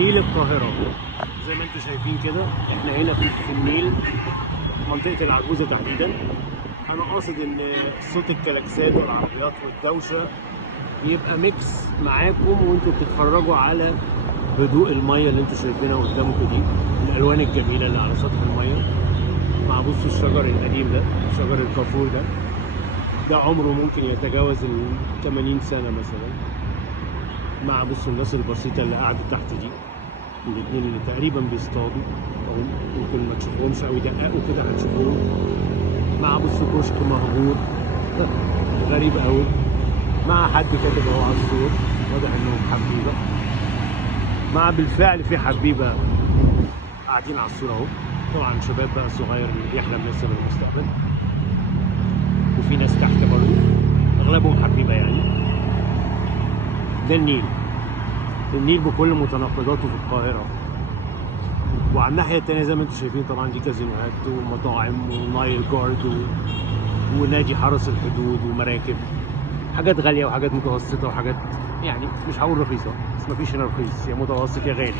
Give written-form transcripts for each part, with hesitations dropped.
نيل القاهرة زي ما انتم شايفين كده. احنا هنا في النيل، منطقة العجوزة تحديدا. انا قاصد ان صوت الكلاكسات والعربيات والدوشة يبقى ميكس معاكم وانتم بتتفرجوا على هدوء المية اللي انتم شايفينها قدامكم دي، الالوان الجميلة اللي على سطح المية. مع بصوا الشجر القديم ده، شجر الكافور ده عمره ممكن يتجاوز 80 سنة مثلا. مع بصوا الناس البسيطة اللي قاعدة تحت دي، الاثنين اللي تقريبا بيصطادوا او ممكن ما تشوفهمش او يدققوا كده هتشوفوهم. مع بصوا كشك مهجور غريب قوي، مع حد كاتب اهو على السور، واضح انهم حبيبه. مع بالفعل في حبيبه قاعدين على السور اهو، طبعا شباب بقى صغير اللي بيحلم لسه بالمستقبل. وفي ناس تحت برضه اغلبهم حبيبه يعني. ده النيل بكل متناقضاته في القاهره. وعلى الناحيه الثانيه زي ما انتم شايفين طبعا دي كازينوهات ومطاعم ونايل جارد ونادي حرس الحدود ومراكب، حاجات غاليه وحاجات متوسطه وحاجات يعني مش هقول رخيصه، بس مفيش هنا رخيص، يا متوسط يا غالي.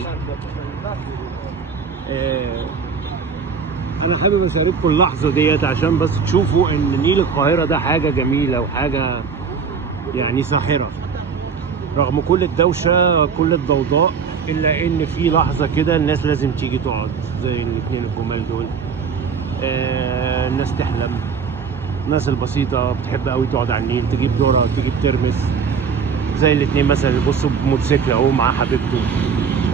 انا حابب اشارككم اللحظه ديت عشان بس تشوفوا ان نيل القاهره ده حاجه جميله وحاجه يعني ساحره، رغم كل الدوشه كل الضوضاء، الا ان في لحظه كده الناس لازم تيجي تقعد زي الاثنين الجمال دول. الناس تحلم، الناس البسيطه بتحب قوي تقعد على النيل، تجيب ذره تجيب ترمس، زي الاثنين مثلا اللي بصوا بموتوسيكل اهو مع حبيبته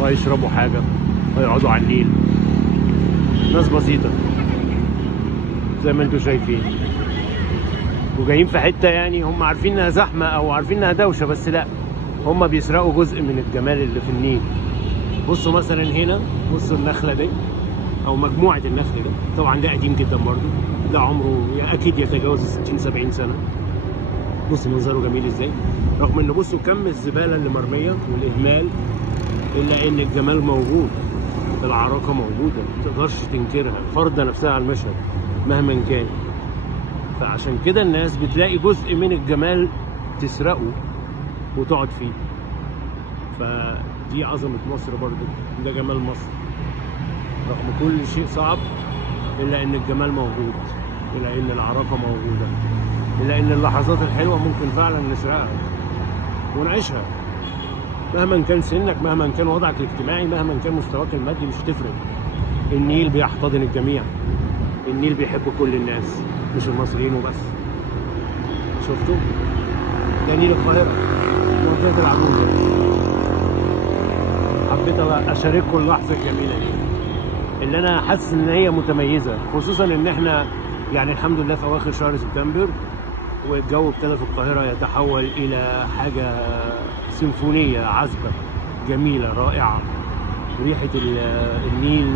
ويشربوا حاجه ويقعدوا على النيل. ناس بسيطه زي ما انتم شايفين، وجايين في حته يعني هم عارفين انها زحمه او عارفين انها دوشه، بس لا، هم بيسرقوا جزء من الجمال اللي في النيل. بصوا مثلا هنا، بصوا النخله دي او مجموعه النخل ده، طبعا ده قديم جدا برضو، ده عمره اكيد يتجاوز 60 70 سنه. بصوا منظره جميل ازاي، رغم ان بصوا كم الزباله اللي مرميه والاهمال، الا ان الجمال موجود، العراقه موجوده ما تقدرش تنكرها، فرضه نفسها على المشهد مهما كان. فعشان كده الناس بتلاقي جزء من الجمال تسرقه وتقعد فيه. فدي عظمه مصر برضو، ده جمال مصر، رغم كل شيء صعب الا ان الجمال موجود، الا ان العراقه موجوده، الا ان اللحظات الحلوه ممكن فعلا نسرقها ونعيشها. مهما كان سنك، مهما كان وضعك الاجتماعي، مهما كان مستواك المادي، مش هتفرق. النيل بيحتضن الجميع، النيل بيحب كل الناس مش المصريين وبس. شفتوا؟ ده نيل القاهره، منطقه العجوزه. حبيت اشارككم اللحظه الجميله دي اللي انا حاسس ان هي متميزه، خصوصا ان احنا يعني الحمد لله في اواخر شهر سبتمبر، والجو ابتدى في القاهره يتحول الى حاجه سيمفونيه عذبه جميله رائعه. ريحه النيل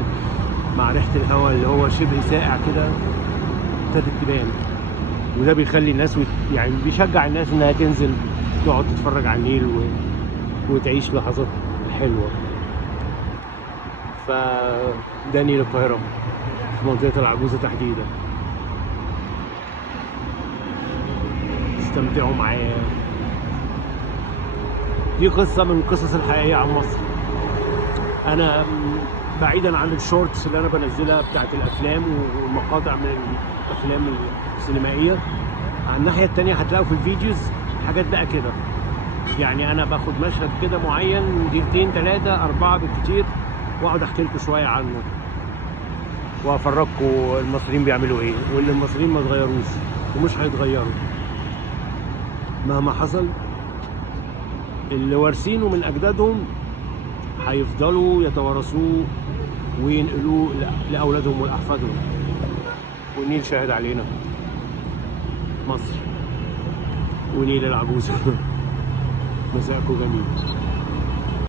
مع ريحه الهواء اللي هو شبه ساقع كده ابتدت تبان، وده بيخلي الناس يعني بيشجع الناس انها تنزل تقعد تتفرج على النيل وتعيش لحظات حلوه. فده نيل القاهره في منطقه العجوزه تحديدا. استمتعوا معايا، دي قصه من القصص الحقيقيه عن مصر. انا بعيدا عن الشورتس اللي انا بنزلها بتاعت الافلام والمقاطع من الافلام السينمائيه، على الناحيه التانيه هتلاقوا في الفيديوز حاجات بقى كده، يعني انا باخد مشهد كده معين دقيقتين 3 4 بالكتير، واقعد احكي لكم شويه عنه وافرجكم المصريين بيعملوا ايه، واللي المصريين ما اتغيروش ومش هيتغيروا مهما حصل. اللي وارثينه من اجدادهم هيفضلوا يتوارثوه وينقلوه لاولادهم ولاحفادهم، والنيل شاهد علينا، مصر ونيل العجوزه. مساءكم جميل.